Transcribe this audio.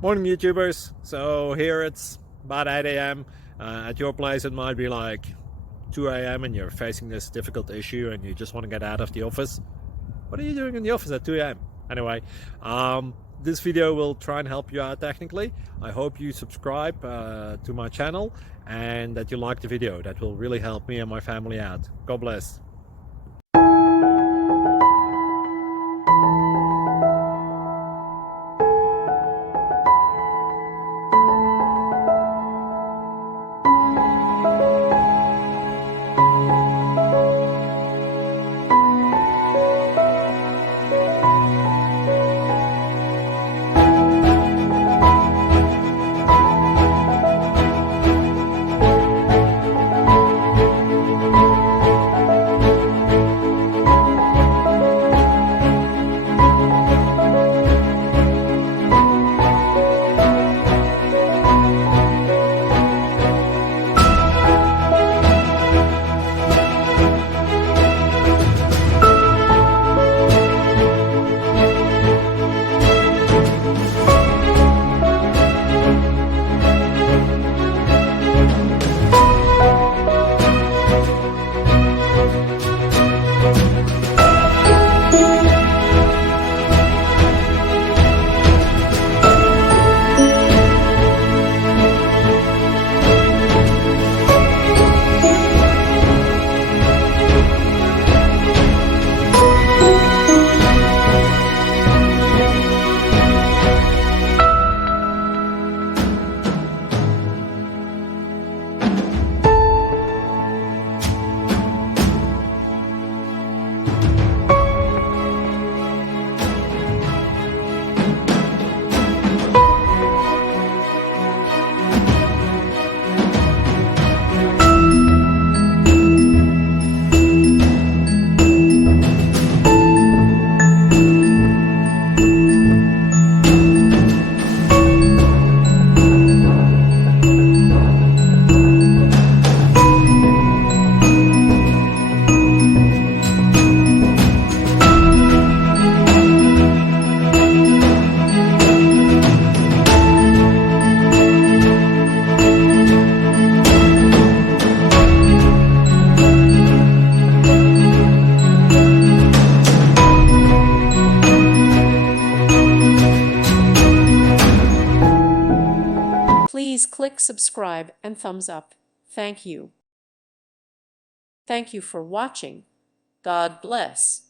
Morning YouTubers. So here it's about 8 a.m. At your place it might be like 2 a.m. and you're facing this difficult issue and you just want to get out of the office. What are you doing in the office at 2 a.m.? Anyway, this video will try and help you out technically. I hope you subscribe to my channel and that you like the video. That will really help me and my family out. God bless. Please click subscribe and thumbs up. Thank you. Thank you for watching. God bless.